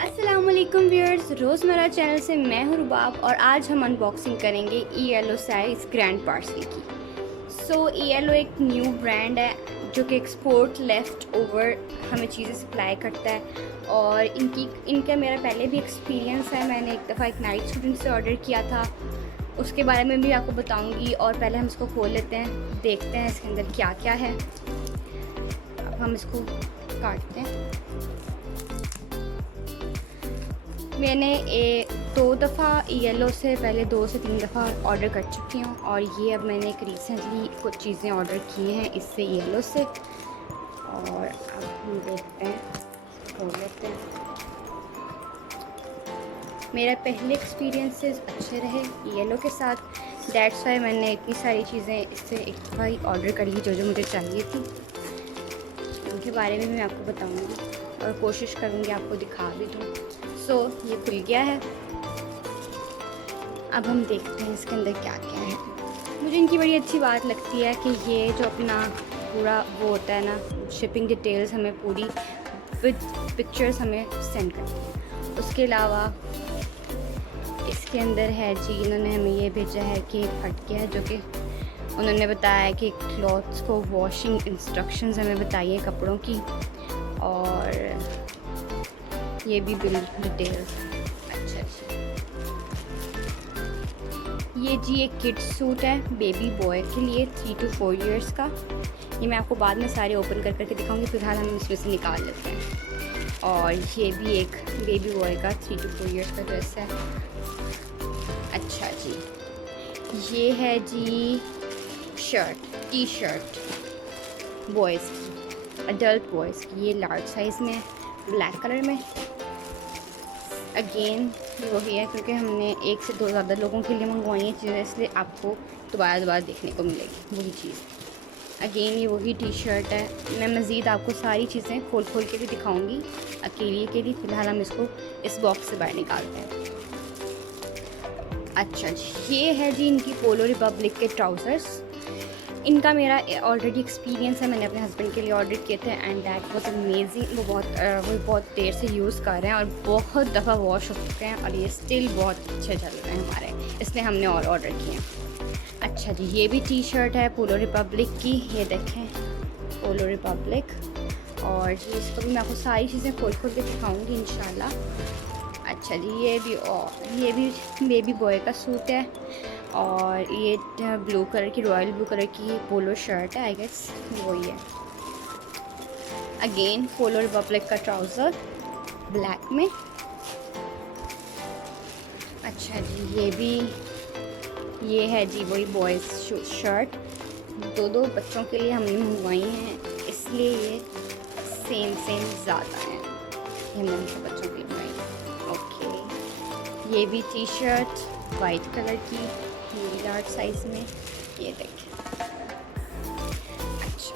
अस्सलामुअलैकुम व्यूअर्स, रोज़मर्रा चैनल से मैं हूँ रुबाब और आज हम अनबॉक्सिंग करेंगे ELO साइज़ ग्रैंड पार्सल की। ELO एक न्यू ब्रांड है जो कि एक्सपोर्ट लेफ़्ट ओवर हमें चीज़ें सप्लाई करता है और इनका मेरा पहले भी एक्सपीरियंस है। मैंने एक दफ़ा एक नाइट स्टूडेंट से ऑर्डर किया था, उसके बारे में भी आपको बताऊँगी। और पहले हम इसको खोल लेते हैं, देखते हैं इसके अंदर क्या क्या है। अब हम इसको काटते हैं। मैंने 2 दफ़ा ELO से पहले 2 से 3 दफ़ा ऑर्डर कर चुकी हूँ और ये अब मैंने एक रिसेंटली कुछ चीज़ें ऑर्डर की हैं इससे ELO से। और अब हम देखते हैं, खोल लेते हैं। मेरा पहले एक्सपीरियंसेस अच्छे रहे ELO के साथ, दैट्स वाई मैंने इतनी सारी चीज़ें इससे एक दफ़ा ही ऑर्डर करी जो मुझे चाहिए थी। उनके बारे में मैं आपको बताऊँगी और कोशिश करूँगी आपको दिखा भी दूँ। ये खुल गया है। अब हम देखते हैं इसके अंदर क्या क्या है। मुझे इनकी बड़ी अच्छी बात लगती है कि ये जो अपना पूरा वो होता है ना, शिपिंग डिटेल्स हमें पूरी विद पिक्चर्स हमें सेंड करती है। उसके अलावा इसके अंदर है जी, इन्होंने हमें ये भेजा है कि फट गया है, जो कि उन्होंने बताया है कि क्लॉथ्स को वॉशिंग इंस्ट्रक्शंस हमें बताइए कपड़ों की, और ये भी बिल डिटेल्स। अच्छा जी, ये जी एक किड्स सूट है बेबी बॉय के लिए 3 to 4 इयर्स का। ये मैं आपको बाद में सारे ओपन कर करके दिखाऊंगी, फिलहाल हम इसमें से निकाल लेते हैं। और ये भी एक बेबी बॉय का 3 to 4 इयर्स का ड्रेस है। अच्छा जी, ये है जी टी शर्ट बॉयज़ की, अडल्ट बॉयज़ की। ये लार्ज साइज़ में है, ब्लैक कलर में। अगेन वही है, क्योंकि हमने 1 से 2 ज़्यादा लोगों के लिए मंगवाई है चीज़ें, इसलिए आपको दोबारा देखने को मिलेगी वही चीज़। अगेन ये वही टी शर्ट है। मैं मज़ीद आपको सारी चीज़ें खोल के भी दिखाऊंगी अकेले के लिए। फ़िलहाल हम इसको इस बॉक्स से बाहर निकालते हैं। अच्छा जी, ये है जी इनकी पोलो रिपब्लिक के ट्राउज़र्स। इनका मेरा ऑलरेडी एक्सपीरियंस है, मैंने अपने हस्बैंड के लिए ऑर्डर किए थे एंड दैट वाज अमेजिंग। वो बहुत देर से यूज़ कर रहे हैं और बहुत दफ़ा वॉश हो चुके हैं और ये स्टिल बहुत अच्छे चल रहे हैं हमारे, इसलिए हमने और ऑर्डर किए हैं। अच्छा जी, ये भी टी शर्ट है पोलो रिपब्लिक की। ये देखें, पोलो रिपब्लिक। और जी इसको भी मैं आपको सारी चीज़ें खोल के दिखाऊँगी इंशाल्लाह। अच्छा जी, ये भी बेबी बॉय का सूट है और ये ब्लू कलर की, रॉयल ब्लू कलर की पोलो शर्ट है, आई गेस वही है। अगेन पोलो रिपब्लिक का ट्राउज़र ब्लैक में। अच्छा जी, ये है जी वही बॉयज़ शर्ट। 2 बच्चों के लिए हमने मंगवाई हैं, इसलिए ये सेम ज़्यादा हैं। ये हमने उनके बच्चों के लिए मंगवाई है। ओके, ये भी टी शर्ट वाइट कलर की, लार्ज साइज़ में। ये देखें। अच्छा,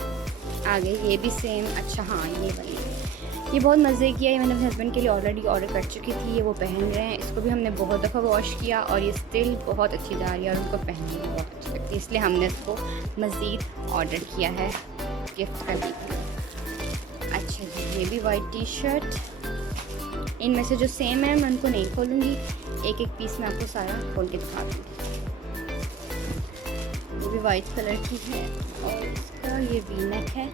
आगे ये भी सेम। अच्छा हाँ, ये वाली ये बहुत मज़े की है। ये मैंने अपने हस्बैंड के लिए ऑलरेडी ऑर्डर कर चुकी थी, ये वो पहन रहे हैं। इसको भी हमने बहुत दफ़ा वॉश किया और ये स्टिल बहुत अच्छी जा रही है और उनको पहनने में बहुत अच्छी लगती है, इसलिए हमने इसको मज़ीद ऑर्डर किया है गिफ्ट करने के लिए। अच्छा जी, ये भी वाइट टी शर्ट। इनमें से जो सेम है मैं उनको नहीं खोलूँगी, एक पीस मैं आपको सारा खोल के दिखा दूँगी। ये भी वाइट कलर की है और इसका ये वी नेक है।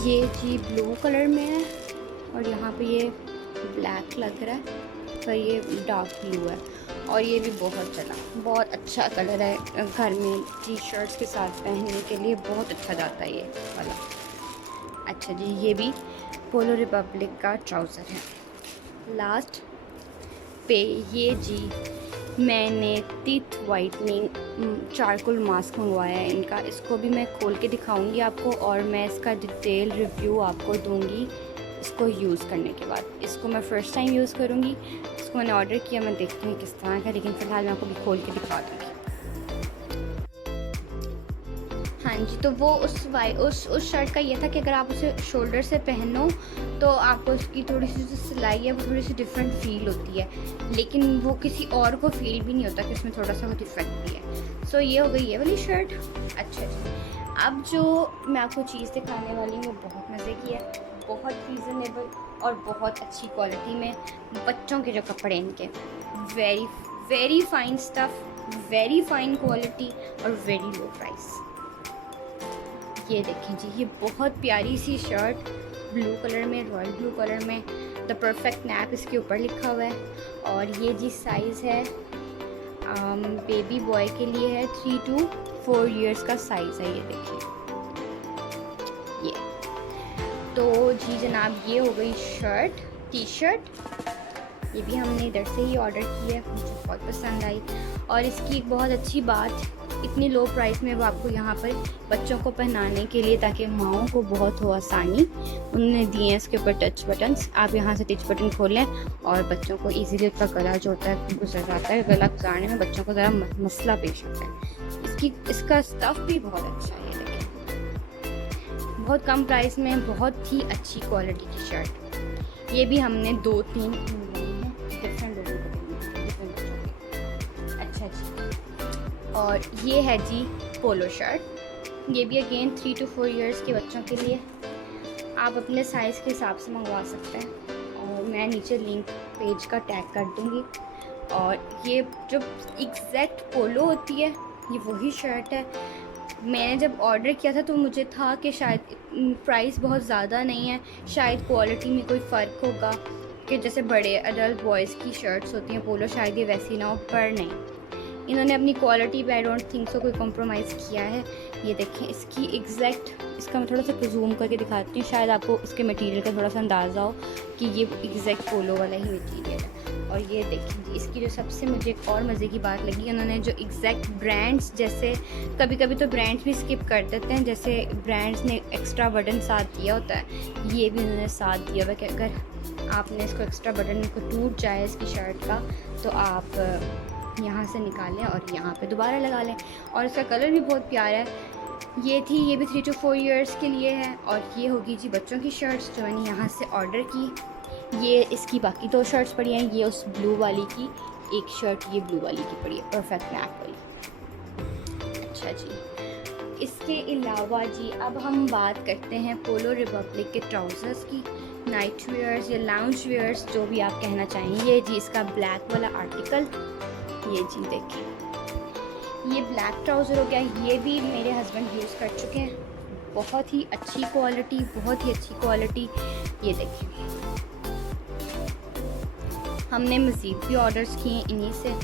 ये जी ब्लू कलर में है और यहाँ पे ये ब्लैक लग रहा है, पर ये डार्क ब्लू है और ये भी बहुत चला, बहुत अच्छा कलर है। घर में टी शर्ट्स के साथ पहनने के लिए बहुत अच्छा जाता है ये वाला। अच्छा जी, ये भी पोलो रिपब्लिक का ट्राउज़र है। लास्ट पे ये जी मैंने टीथ वाइटनिंग चारकोल मास्क मंगवाया है इनका। इसको भी मैं खोल के दिखाऊंगी आपको और मैं इसका डिटेल रिव्यू आपको दूंगी इसको यूज़ करने के बाद। इसको मैं फ़र्स्ट टाइम यूज़ करूंगी, इसको मैंने ऑर्डर किया, मैं देखती हूँ किस तरह का, लेकिन फ़िलहाल मैं आपको भी खोल के दिखा दूँगी। हाँ जी, तो वो उस शर्ट का ये था कि अगर आप उसे शोल्डर से पहनो तो आपको उसकी थोड़ी सी जो सिलाई है वो थोड़ी सी डिफरेंट फ़ील होती है, लेकिन वो किसी और को फ़ील भी नहीं होता कि उसमें थोड़ा सा वो डिफेक्ट भी है। ये हो गई ये वाली शर्ट। अच्छा जी, अब जो मैं आपको चीज़ दिखाने वाली हूँ वो बहुत मज़े की है, बहुत रीज़नेबल और बहुत अच्छी क्वालिटी में। बच्चों के जो कपड़े इनके very very fine stuff, very fine quality और वेरी लो प्राइस। ये देखें जी, ये बहुत प्यारी सी शर्ट ब्लू कलर में, रॉयल ब्लू कलर में, द परफेक्ट नैप इसके ऊपर लिखा हुआ है। और ये जी साइज़ है बेबी बॉय के लिए है, 3 to 4 इयर्स का साइज़ है। ये देखिए, ये तो जी जनाब, ये हो गई शर्ट, टी शर्ट। ये भी हमने इधर से ही ऑर्डर की है, मुझे बहुत पसंद आई। और इसकी एक बहुत अच्छी बात, इतनी लो प्राइस में वो आपको यहाँ पर बच्चों को पहनाने के लिए, ताकि माओं को बहुत हो आसानी, उन्होंने दिए हैं इसके ऊपर टच बटन्स। आप यहाँ से टच बटन खोलें और बच्चों को इजीली उसका गला जो होता है गुजर जाता है। गला गुजारने में बच्चों को ज़रा मसला पेश आता है। इसका स्टफ़ भी बहुत अच्छा है। ये देखें, बहुत कम प्राइस में बहुत ही अच्छी क्वालिटी की शर्ट। ये भी हमने 2-3 डिफरेंट लोगों को देंगे। अच्छा जी, और ये है जी पोलो शर्ट। ये भी अगेन 3 to 4 इयर्स के बच्चों के लिए। आप अपने साइज़ के हिसाब से मंगवा सकते हैं और मैं नीचे लिंक पेज का टैग कर दूँगी। और ये जो एग्जैक्ट पोलो होती है, ये वही शर्ट है। मैंने जब ऑर्डर किया था तो मुझे था कि शायद प्राइस बहुत ज़्यादा नहीं है, शायद क्वालिटी में कोई फ़र्क होगा, कि जैसे बड़े अडल्ट बॉयज़ की शर्ट्स होती हैं पोलो, शायद ये वैसी ना हो, पर नहीं, इन्होंने अपनी क्वालिटी पे आई डोंट थिंक सो कोई कॉम्प्रोमाइज़ किया है। ये देखें, इसकी एग्जैक्ट, इसका मैं थोड़ा सा जूम करके दिखाती हूँ, शायद आपको इसके मटेरियल का थोड़ा सा अंदाज़ा हो कि ये एग्जैक्ट पोलो वाला ही मटेरियल है। और ये देखें जी, इसकी जो सबसे मुझे एक और मज़े की बात लगी, उन्होंने जो एग्जैक्ट ब्रांड्स, जैसे कभी कभी तो ब्रांड्स भी स्किप कर देते हैं, जैसे ब्रांड्स ने एक्स्ट्रा बटन साथ दिया होता है, ये भी उन्होंने साथ दिया हुआ कि अगर आपने इसको एक्स्ट्रा बटन को टूट जाए इसकी शर्ट का, तो आप यहाँ से निकालें और यहाँ पे दोबारा लगा लें। और इसका कलर भी बहुत प्यारा है। ये भी 3 to 4 इयर्स के लिए है। और ये होगी जी बच्चों की शर्ट्स जो मैंने यहाँ से ऑर्डर की। ये इसकी बाकी 2 शर्ट्स पड़ी हैं, ये उस ब्लू वाली की, एक शर्ट ये ब्लू वाली की पड़ी है, परफेक्ट नैप वाली। अच्छा जी, इसके अलावा जी अब हम बात करते हैं पोलो रिपब्लिक के ट्राउज़र्स की, नाइट वेयर्स या लाउंज वेयर्स, जो भी आप कहना चाहेंगे। ये जी इसका ब्लैक वाला आर्टिकल, ये जी देखिए, ये ब्लैक ट्राउज़र हो गया। ये भी मेरे हस्बैंड यूज़ कर चुके हैं, बहुत ही अच्छी क्वालिटी, बहुत ही अच्छी क्वालिटी। ये देखिए, हमने मज़ीद भी ऑर्डर्स किए इन्हीं से।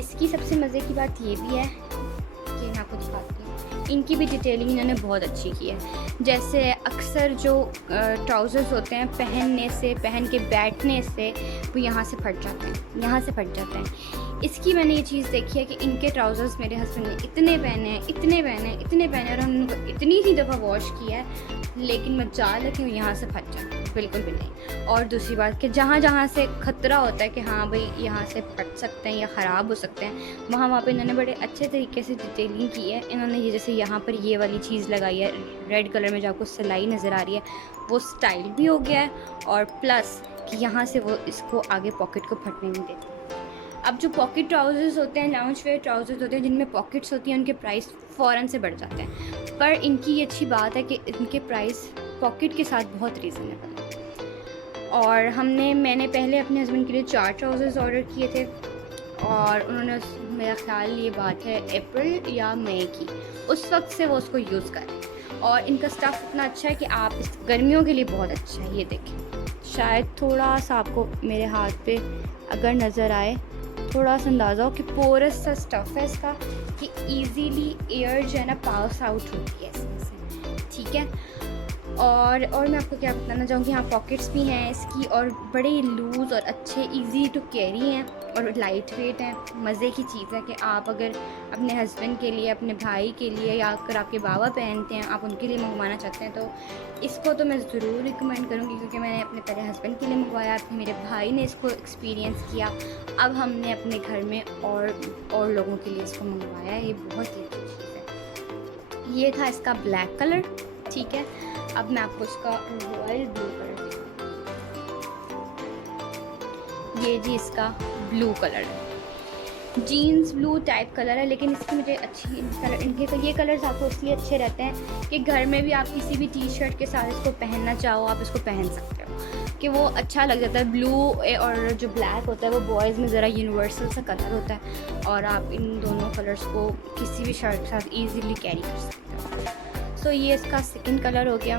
इसकी सबसे मज़े की बात ये भी है कि मैं आपको दिखाती हूँ, इनकी भी डिटेलिंग इन्होंने बहुत अच्छी की है। जैसे अक्सर जो ट्राउज़र्स होते हैं, पहन के बैठने से वो यहाँ से फट जाते हैं, यहाँ से फट जाते हैं। इसकी मैंने ये चीज़ देखी है कि इनके ट्राउज़र्स मेरे हस्बैंड ने इतने पहने और हमने इतनी ही दफ़ा वॉश किया है, लेकिन मजाल है कि यहाँ से फट जाए, बिल्कुल भी नहीं। और दूसरी बात कि जहाँ से ख़तरा होता है कि हाँ भाई यहाँ से फट सकते हैं या ख़राब हो सकते हैं, वहाँ पे इन्होंने बड़े अच्छे तरीके से डिटेलिंग की है। इन्होंने ये जैसे यहाँ पर ये वाली चीज़ लगाई है रेड कलर में, जो आपको सिलाई नज़र आ रही है, वो स्टाइल भी हो गया है, और प्लस कि यहाँ से वो इसको आगे पॉकेट को फटने नहीं देते। अब जो पॉकेट ट्राउज़र्स होते हैं, लाउंज वेयर ट्राउज़र्स होते हैं जिनमें पॉकेट्स होती हैं, उनके प्राइस फ़ौरन से बढ़ जाते हैं। पर इनकी ये अच्छी बात है कि इनके प्राइस पॉकेट के साथ बहुत रीज़नेबल है। और मैंने पहले अपने हस्बैंड के लिए 4 ट्राउज़र्स ऑर्डर किए थे, और उन्होंने मेरा ख्याल, ये बात है अप्रैल या मई की, उस वक्त से वो उसको यूज़ करें। और इनका स्टफ़ इतना अच्छा है कि आप इस गर्मियों के लिए बहुत अच्छा है। ये देखें, शायद थोड़ा सा आपको मेरे हाथ पे अगर नज़र आए, थोड़ा सा अंदाज़ा हो कि पोरस सा स्टफ़ है इसका, कि इजीली एयर जो है ना पास आउट होती है इसमें से, ठीक है। और मैं आपको क्या बताना चाहूँगी, यहाँ पॉकेट्स भी हैं इसकी, और बड़े लूज़ और अच्छे, इजी टू कैरी हैं, और लाइट वेट हैं। मज़े की चीज़ है कि आप अगर अपने हस्बैंड के लिए, अपने भाई के लिए, या अगर आपके बाबा पहनते हैं, आप उनके लिए मंगवाना चाहते हैं, तो इसको तो मैं ज़रूर रिकमेंड करूँगी, क्योंकि मैंने अपने पहले हस्बैंड के लिए मंगवाया, फिर मेरे भाई ने इसको एक्सपीरियंस किया, अब हमने अपने घर में और लोगों के लिए इसको मंगवाया है। ये बहुत ही अच्छी चीज़ है। ये था इसका ब्लैक कलर, ठीक है। अब मैं आपको इसका रॉयल ब्लू कलर दिखाऊंगी। ये जी इसका ब्लू कलर है। जीन्स ब्लू टाइप कलर है, लेकिन इसकी मुझे अच्छी इनके ये कलर्स आपको इसलिए अच्छे रहते हैं कि घर में भी आप किसी भी टी शर्ट के साथ इसको पहनना चाहो आप इसको पहन सकते हो, कि वो अच्छा लग जाता है। ब्लू और जो ब्लैक होता है वो बॉयज़ में ज़रा यूनिवर्सल सा कलर होता है, और आप इन दोनों कलर्स को किसी भी शर्ट के साथ ईजीली कैरी कर सकते हो। सो ये इसका सेकंड कलर हो गया।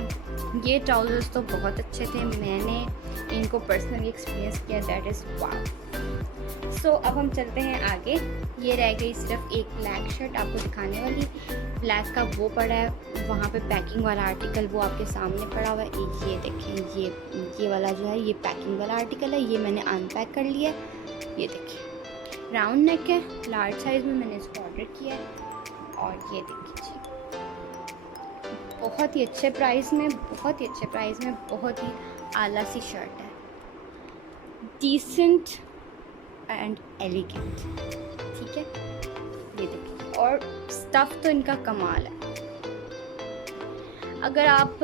ये ट्राउज़र्स तो बहुत अच्छे थे, मैंने इनको पर्सनली एक्सपीरियंस किया, दैट इज़ वाव। सो अब हम चलते हैं आगे। ये रह गई सिर्फ एक ब्लैक शर्ट आपको दिखाने वाली। ब्लैक का वो पड़ा है वहाँ पे पैकिंग वाला आर्टिकल, वो आपके सामने पड़ा हुआ है। ये देखें, ये वाला जो है ये पैकिंग वाला आर्टिकल है, ये मैंने अनपैक कर लिया। ये देखिए राउंड नेक है, लार्ज साइज़ में मैंने इसको ऑर्डर किया है। और ये देखिए जी, बहुत ही अच्छे प्राइस में, बहुत ही आला सी शर्ट है, डिसेंट एंड एलिगेंट, ठीक है। ये देखिए, और स्टफ़ तो इनका कमाल है। अगर आप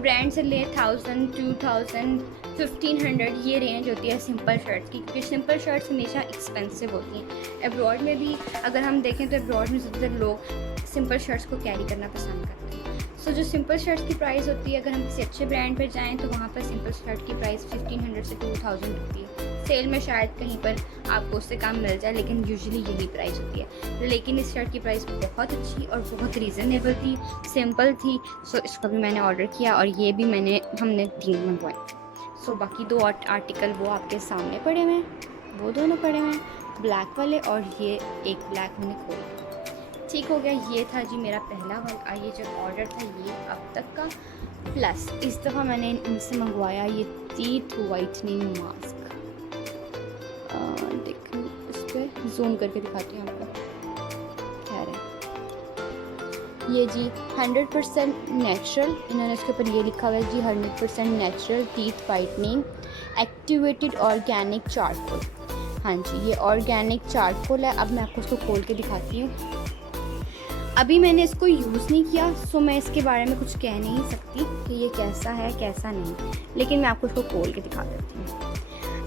ब्रांड से ले 1000, 2000, 1500 ये रेंज होती है सिंपल शर्ट्स की, क्योंकि सिंपल शर्ट्स हमेशा एक्सपेंसिव होती हैं। अब्रॉड में भी अगर हम देखें तो अब्रॉड में ज़्यादातर लोग सिंपल शर्ट्स को कैरी करना पसंद करते हैं। सो जो सिंपल शर्ट्स की प्राइस होती है, अगर हम किसी अच्छे ब्रांड पर जाएँ तो वहाँ पर सिंपल शर्ट की प्राइस 1500 से 2000 होती है। सेल में शायद कहीं पर आपको उससे कम मिल जाए, लेकिन यूजुअली यही प्राइस होती है। लेकिन इस शर्ट की प्राइस बहुत अच्छी और बहुत रीज़नेबल थी, सिंपल थी। सो इसका भी मैंने ऑर्डर किया, और ये भी हमने 3 मंगवाए। सो बाकी 2 आर्टिकल वो आपके सामने पड़े हुए हैं, वो दोनों पड़े हुए हैं, ब्लैक वाले, और ये एक ब्लैक मैंने खोल दिया। ठीक हो गया। ये था जी मेरा पहला ये जो ऑर्डर था ये अब तक का। प्लस इस दफ़ा मैंने इनसे मंगवाया ये टीथ वाइटनिंग मास्क। देखो इस पर जूम करके दिखाती हूँ आपको। खैर है ये जी 100% नेचुरल, इन्होंने इसके ऊपर ये लिखा हुआ है जी 100% natural teeth whitening activated organic charcoal. हाँ जी, ये ऑर्गेनिक चारकोल है। अब मैं आपको इसको खोल के दिखाती हूँ। अभी मैंने इसको यूज़ नहीं किया, सो मैं इसके बारे में कुछ कह नहीं सकती कि ये कैसा है कैसा नहीं, लेकिन मैं आपको इसको खोल के दिखा देती हूँ।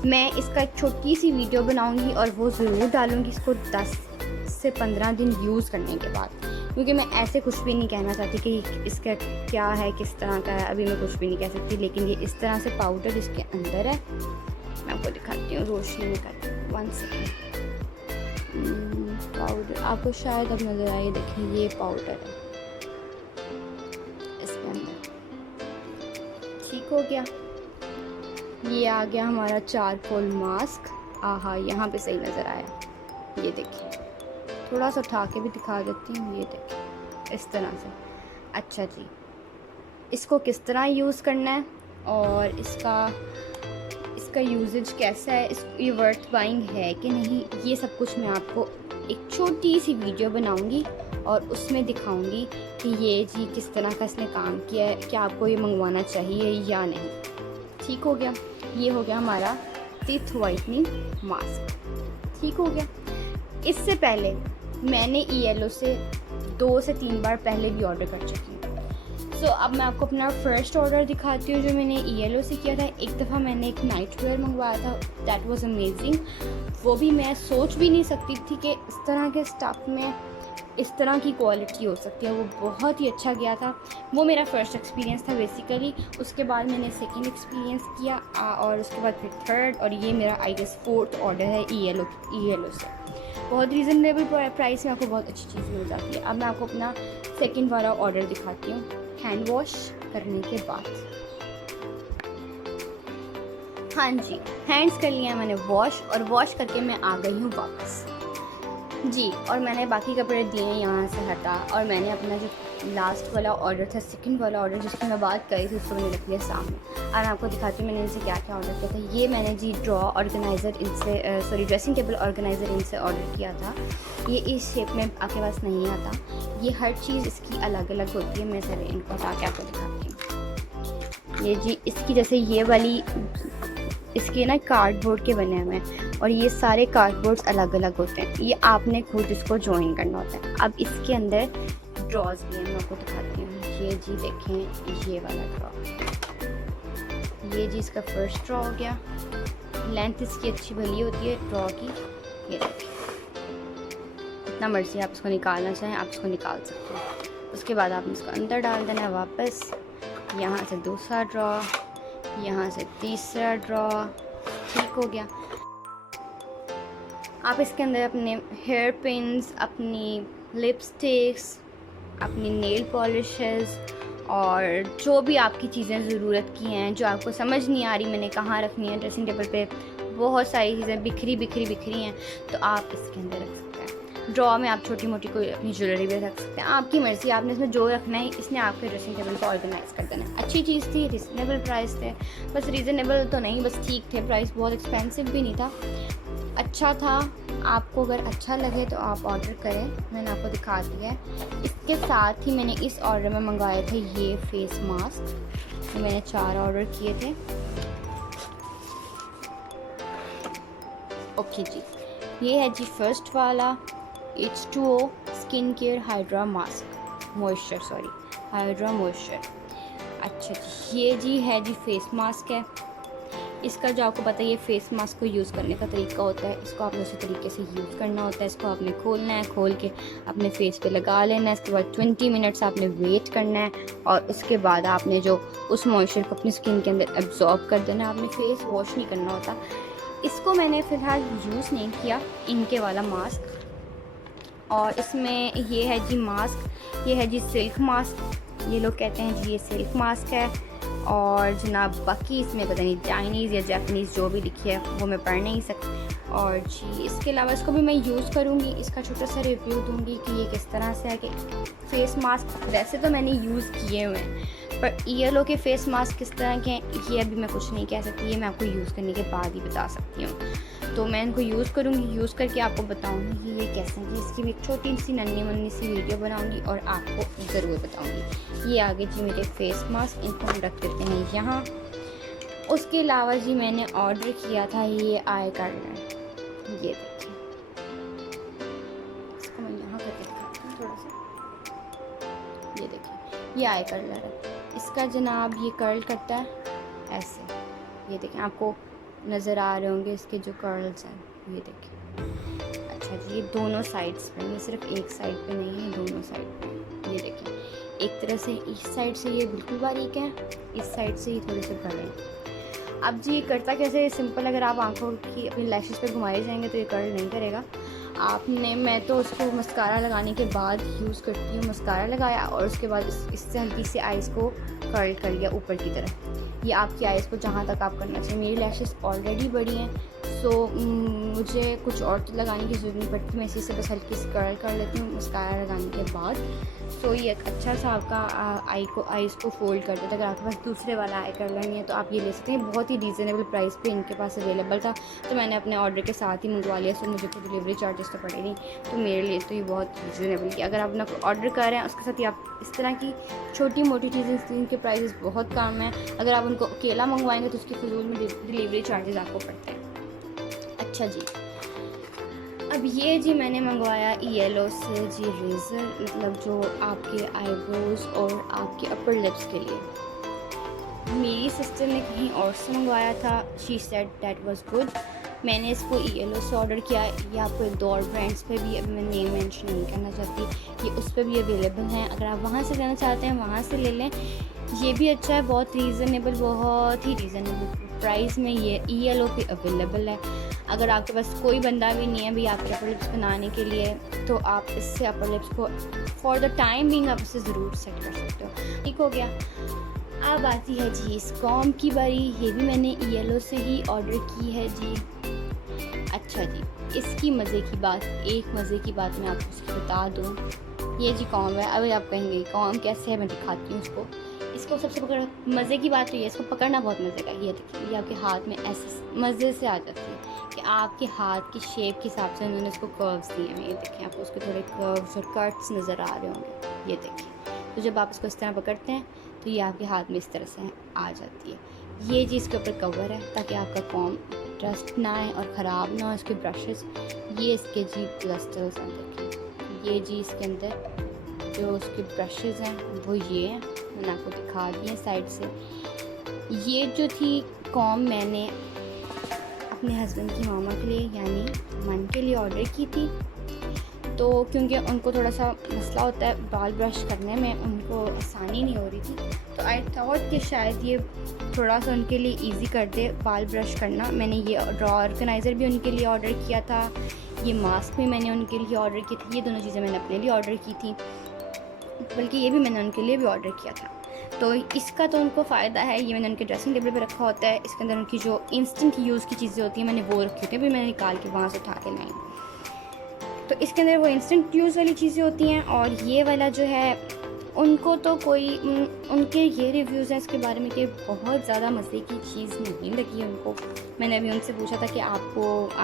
मैं इसका एक छोटी सी वीडियो बनाऊंगी और वो ज़रूर डालूंगी इसको 10 से 15 दिन यूज़ करने के बाद, क्योंकि मैं ऐसे कुछ भी नहीं कहना चाहती कि इसका क्या है, किस तरह का है, अभी मैं कुछ भी नहीं कह सकती। लेकिन ये इस तरह से पाउडर इसके अंदर है। मैं आपको दिखाती हूँ, रोशनी में करती हूँ, 1 सेकेंड। पाउडर आपको शायद अब नज़र आए, देखें ये पाउडर है इसके अंदर। ठीक हो गया। ये आ गया हमारा चारकोल मास्क। आहा, यहाँ पे सही नज़र आया। ये देखिए, थोड़ा सा उठा के भी दिखा देती हूँ। ये देखिए इस तरह से। अच्छा जी, इसको किस तरह यूज़ करना है और इसका यूजेज कैसा है, ये वर्थ बाइंग है कि नहीं, ये सब कुछ मैं आपको एक छोटी सी वीडियो बनाऊंगी और उसमें दिखाऊंगी कि ये जी किस तरह का इसने काम किया है, क्या आपको ये मंगवाना चाहिए या नहीं। ठीक हो गया। ये हो गया हमारा टीथ वाइटनिंग मास्क। ठीक हो गया। इससे पहले मैंने ELO से 2 से 3 बार पहले भी ऑर्डर कर चुकी हूँ। सो अब मैं आपको अपना फ़र्स्ट ऑर्डर दिखाती हूँ जो मैंने ELO से किया था। एक दफ़ा मैंने एक नाइट वेयर मंगवाया था, दैट वाज अमेजिंग। वो भी मैं सोच भी नहीं सकती थी कि इस तरह के स्टफ़ में इस तरह की क्वालिटी हो सकती है। वो बहुत ही अच्छा गया था। वो मेरा फ़र्स्ट एक्सपीरियंस था बेसिकली। उसके बाद मैंने सेकंड एक्सपीरियंस किया और उसके बाद फिर थर्ड, और ये मेरा आई गेस 4th ऑर्डर है ELO से। बहुत रीज़नेबल प्राइस में आपको बहुत अच्छी चीज़ मिल जाती है। अब मैं आपको अपना सेकंड वाला ऑर्डर दिखाती हूँ हैंड वॉश करने के बाद। हाँ जी, हैंड्स कर लिया मैंने वॉश, और वॉश करके मैं आ गई हूँ वापस जी। और मैंने बाकी कपड़े दिए यहाँ से हटा, और मैंने अपना जो लास्ट वाला ऑर्डर था, सेकंड वाला ऑर्डर जिसकी मैं बात करी थी, उसको मैंने रख लिया सामने। और मैं आपको दिखाती हूँ मैंने इनसे क्या क्या ऑर्डर किया था। ये मैंने जी ड्रेसिंग टेबल ऑर्गेनाइज़र इनसे ऑर्डर किया था। ये इस शेप में आपके पास नहीं आता, ये हर चीज़ इसकी अलग अलग होती है। मैं सर इनको हटा के आपको दिखाती हूँ। ये जी इसकी जैसे ये वाली इसके ना कार्डबोर्ड के बने हुए हैं, और ये सारे कार्डबोर्ड्स अलग अलग होते हैं। ये आपने खुद इसको ज्वाइन करना होता है। अब इसके अंदर ड्रॉज भी हैं, मैं आपको दिखाती हूँ। ये जी देखें, ये वाला ड्रॉ, ये जी इसका फर्स्ट ड्रॉ हो गया। लेंथ इसकी अच्छी भली होती है ड्रॉ की। ये देखिए जितना मर्ज़ी आप इसको निकालना चाहें आप इसको निकाल सकते हैं। उसके बाद आपने इसको अंदर डाल देना है वापस। यहाँ से दूसरा ड्रॉ, यहाँ से तीसरा ड्रॉ, ठीक हो गया। आप इसके अंदर अपने हेयर पिन्स, अपनी लिपस्टिक्स, अपनी नेल पॉलिशेस और जो भी आपकी चीज़ें ज़रूरत की हैं, जो आपको समझ नहीं आ रही मैंने कहाँ रखनी है, ड्रेसिंग टेबल पे बहुत सारी चीज़ें बिखरी हैं, तो आप इसके अंदर रख सकते हैं। ड्रॉ में आप छोटी मोटी कोई अपनी ज्वेलरी भी रख सकते हैं, आपकी मर्ज़ी, आपने इसमें जो रखना है इसने आपके ड्रेसिंग टेबल को ऑर्गेनाइज़ कर देना है। अच्छी चीज़ थी, रिजनेबल प्राइस थे, बस रिजनेबल तो नहीं, बस ठीक थे, प्राइस बहुत एक्सपेंसिव भी नहीं था, अच्छा था। आपको अगर अच्छा लगे तो आप ऑर्डर करें, मैंने आपको दिखा दिया है। इसके साथ ही मैंने इस ऑर्डर में मंगवाए थे ये फेस मास्क, मैंने 4 ऑर्डर किए थे। ओके जी, ये है जी फर्स्ट वाला H2O skin care hydra mask moisture, hydra moisture. अच्छा जी, ये जी है जी फेस मास्क है। इसका जो आपको पता है ये फेस मास्क को यूज़ करने का तरीका होता है, इसको आपने उसी तरीके से यूज़ करना होता है। इसको आपने खोलना है, खोल के अपने फेस पे लगा लेना है। इसके बाद 20 मिनट्स आपने वेट करना है और उसके बाद आपने जो उस मॉइस्चर को अपनी स्किन के अंदर एब्जॉर्ब कर देना है। आपने फेस वॉश नहीं करना होता। इसको मैंने फ़िलहाल यूज़ नहीं किया, इनके वाला मास्क। और इसमें ये है जी मास्क, ये है जी सिल्क मास्क, ये लोग कहते हैं जी ये सिल्क मास्क है। और जनाब बाकी इसमें पता नहीं चाइनीज़ या जापानीज़ जो भी लिखी है वो मैं पढ़ नहीं सकती। और जी इसके अलावा इसको भी मैं यूज़ करूँगी, इसका छोटा सा रिव्यू दूँगी कि ये किस तरह से है। कि फ़ेस मास्क वैसे तो मैंने यूज़ किए हुए हैं, पर ELO के फ़ेस मास्क किस तरह के हैं ये अभी मैं कुछ नहीं कह सकती, ये मैं आपको यूज़ करने के बाद ही बता सकती हूँ। तो मैं इनको यूज़ करूँगी, यूज़ करके आपको बताऊँगी कि ये कैसे हैं। इसकी भी एक छोटी सी नन्ही मुन्नी सी वीडियो बनाऊँगी और आपको ज़रूर बताऊँगी। ये आगे जी मेरे फेस मास्क, इनको हम रख देते हैं यहाँ। उसके अलावा जी मैंने ऑर्डर किया था ये आई कर्लर, ये देखिए, इसको मैं यहाँ करके दिखाती हूँ थोड़ा सा। ये देखिए ये आई कर्लर है, इसका जनाब ये कर्ल करता है ऐसे, ये देखें आपको नज़र आ रहे होंगे इसके जो कर्ल्स हैं, ये देखिए। अच्छा जी ये दोनों साइड्स पे, ये सिर्फ एक साइड पे नहीं है, दोनों साइड पे। ये देखिए एक तरह से इस साइड से ये बिल्कुल बारीक है, इस साइड से ये थोड़े से बड़े हैं। अब जी ये करता कैसे, सिंपल, अगर आप आंखों की अपनी लैशेस पे घुमाए जाएंगे तो ये कर्ल नहीं करेगा। आपने, मैं तो उसको मस्कारा लगाने के बाद यूज़ करती हूँ, मस्कारा लगाया और उसके बाद इससे हल्की सी आइज़ को कर्ल कर लिया ऊपर की तरफ। ये आपकी आइज़ को जहाँ तक आप करना चाहिए। मेरी लैशेस ऑलरेडी बड़ी हैं, सो मुझे कुछ और तो लगाने की ज़रूरत नहीं पड़ती, मैं इसी से बस हल्की सी कर्ल कर लेती हूँ मस्कारा लगाने के बाद। सो ये एक अच्छा सा आपका आइज़ को फोल्ड कर देता है। अगर आपके पास दूसरे वाला आई कर्लर नहीं है तो आप ये ले सकते हैं, बहुत ही रीज़नेबल प्राइस पे इनके पास अवेलेबल था, तो मैंने अपने ऑर्डर के साथ ही मंगवा लिया। सो मुझे कोई डिलीवरी चार्जेस तो पड़े नहीं, तो मेरे लिए तो ये बहुत रीज़नेबल है। अगर आप अपना ऑर्डर कर रहे हैं उसके साथ ही आप इस तरह की छोटी मोटी चीज़ें, जिनके प्राइसेस बहुत कम हैं, अगर आप उनको अकेला मंगवाएंगे तो उसकी फिजूल में डिलीवरी चार्जेस आपको पड़ते हैं। अच्छा जी, अब ये जी मैंने मंगवाया ELO से जी रेज़र, मतलब जो आपके आईब्रोज़ और आपके अपर लिप्स के लिए। मेरी सिस्टर ने कहीं और से मंगवाया था, she said that was good. मैंने इसको ELO से ऑर्डर किया। ये आपको एक दो और ब्रांड्स पे भी, अभी मैं नेम मेंशन नहीं करना चाहती, ये उस पर भी अवेलेबल हैं। अगर आप वहाँ से लेना चाहते हैं वहाँ से ले लें, ये भी अच्छा है, बहुत रीज़नेबल, बहुत ही रीज़नेबल प्राइस में ये ELO पे अवेलेबल है। अगर आपके पास कोई बंदा भी नहीं है भी आपके अपर लिप्स बनाने के लिए, तो आप इससे अपर लिप्स को फॉर द टाइम बीइंग आप इसे ज़रूर सेट कर सकते हो। ठीक हो गया। अब आती है जी इस कॉम की बारी, ये भी मैंने ELO से ही ऑर्डर की है जी। अच्छा जी, इसकी मज़े की बात, एक मज़े की बात मैं आपको बता दूँ, ये जी कॉम है। अभी आप कहेंगे कॉम कैसे है, मैं दिखाती हूँ उसको। इसको सबसे पकड़, मज़े की बात तो ये, इसको पकड़ना बहुत मज़े का। ये देखिए, ये आपके हाथ में ऐसे मज़े से आ जाती है कि आपके हाथ की शेप के हिसाब से उन्होंने इसको कर्व्स दिए हैं। ये देखिए, आपको उसके थोड़े कर्व्स और कट्स नज़र आ रहे होंगे। ये देखिए, तो जब आप इसको इस तरह पकड़ते हैं तो ये आपके हाथ में इस तरह से आ जाती है। ये जी इसके ऊपर कवर है ताकि आपका कॉम डस्ट ना आए और ख़राब ना हो। इसके ब्रशेज़, ये इसके जी प्लस्टर्स हैं, देखिए। ये जी इसके अंदर जो उसके ब्रशेज़ हैं वो ये हैं, मैंने आपको दिखा दिए साइड से। ये जो थी कॉम मैंने अपने हस्बैंड की मामा के लिए यानी मन के लिए ऑर्डर की थी। तो क्योंकि उनको थोड़ा सा मसला होता है बाल ब्रश करने में, उनको आसानी नहीं हो रही थी, तो आई थॉट कि शायद ये थोड़ा सा उनके लिए इजी कर दे बाल ब्रश करना। मैंने ये ड्रॉ ऑर्गेनाइज़र भी उनके लिए ऑर्डर किया था, ये मास्क भी मैंने उनके लिए ऑर्डर किए थे। ये दोनों चीज़ें मैंने अपने लिए ऑर्डर की थी, बल्कि ये भी मैंने उनके लिए भी ऑर्डर किया था। तो इसका तो उनको फ़ायदा है, ये मैंने उनके ड्रेसिंग टेबल पे रखा होता है। इसके अंदर उनकी जो इंस्टेंट यूज़ की चीज़ें होती हैं मैंने वो रखी होती हैं, अभी मैंने निकाल के वहाँ से उठा के लाई। तो इसके अंदर वो इंस्टेंट यूज़ वाली चीज़ें होती हैं। और ये वाला जो है उनको तो कोई उनके ये रिव्यूज़ हैं इसके बारे में कि बहुत ज़्यादा मज़े की चीज़ नहीं लगी उनको। मैंने अभी उनसे पूछा था कि आप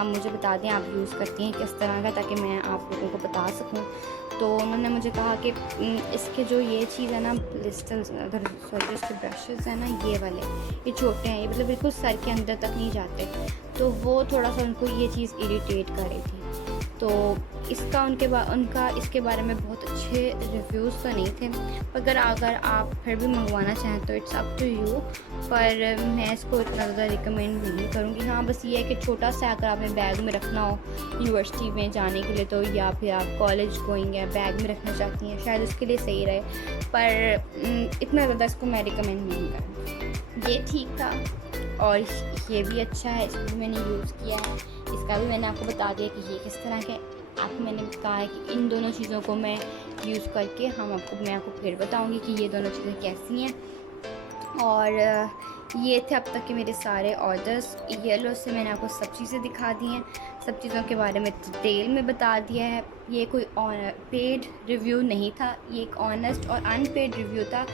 मुझे बता दें आप यूज़ करती हैं किस तरह का, ताकि मैं आप लोगों को बता सकूं। तो उन्होंने मुझे कहा कि इसके जो ये चीज़ है ना ब्लिस्टर्स, अगर सॉरी इसके ब्रशेज़ हैं ना ये वाले, ये छोटे हैं, ये मतलब बिल्कुल सर के अंदर तक नहीं जाते, तो वो थोड़ा सा उनको ये चीज़ इरिटेट कर रही थी। तो इसका उनका इसके बारे में बहुत अच्छे रिव्यूज़ तो नहीं थे, अगर आप फिर भी मंगवाना चाहें तो इट्स अप टू यू, पर मैं इसको इतना ज़्यादा रिकमेंड नहीं करूँगी। हाँ बस ये है कि छोटा सा अगर आपने बैग में रखना हो यूनिवर्सिटी में जाने के लिए, तो या फिर आप कॉलेज गोइंग है बैग में रखना चाहती हैं, शायद उसके लिए सही रहे, पर इतना ज़्यादा इसको मैं रिकमेंड नहीं करूँगी। ये ठीक था और ये भी अच्छा है, इसको भी मैंने यूज़ किया है, इसका भी मैंने आपको बता दिया कि ये किस तरह के। आपको मैंने कहा है कि इन दोनों चीज़ों को मैं यूज़ करके मैं आपको फिर बताऊंगी कि ये दोनों चीज़ें कैसी हैं। और ये थे अब तक के मेरे सारे ऑर्डर्स। येलो से मैंने आपको सब चीज़ें दिखा दी हैं, सब चीज़ों के बारे में डिटेल में बता दिया है। ये कोई पेड रिव्यू नहीं था, ये एक ऑनेस्ट और अनपेड रिव्यू था।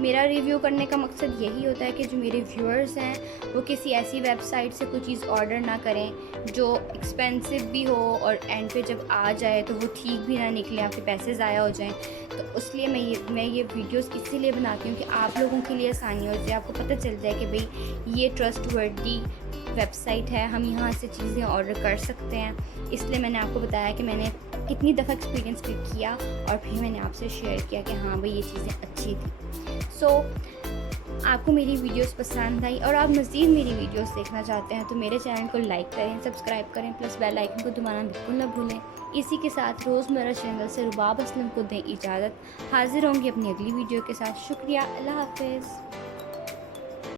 मेरा रिव्यू करने का मकसद यही होता है कि जो मेरे व्यूअर्स हैं वो किसी ऐसी वेबसाइट से कोई चीज़ ऑर्डर ना करें जो एक्सपेंसिव भी हो और एंड पे जब आ जाए तो वो ठीक भी ना निकले, आपके पैसे ज़ाया हो जाएं। तो इसलिए मैं ये वीडियोस इसीलिए बनाती हूँ कि आप लोगों के लिए आसानी हो जाए, आपको पता चल जाए कि भाई ये ट्रस्टवर्दी वेबसाइट है, हम यहाँ से चीज़ें ऑर्डर कर सकते हैं। इसलिए मैंने आपको बताया कि मैंने कितनी दफ़ा एक्सपीरियंस किया और फिर मैंने आपसे शेयर किया कि हाँ भाई ये चीज़ें अच्छी थी। सो आपको मेरी वीडियोस पसंद आई और आप मज़ीद मेरी वीडियोस देखना चाहते हैं तो मेरे चैनल को लाइक करें, सब्सक्राइब करें, प्लस बेल आइकन को दबाना बिल्कुल न भूलें। इसी के साथ रोज़मर्रा चैनल से रुबाब असलम को दें इजाज़त। हाजिर होंगी अपनी अगली वीडियो के साथ। शुक्रिया, अल्लाह हाफ़िज़।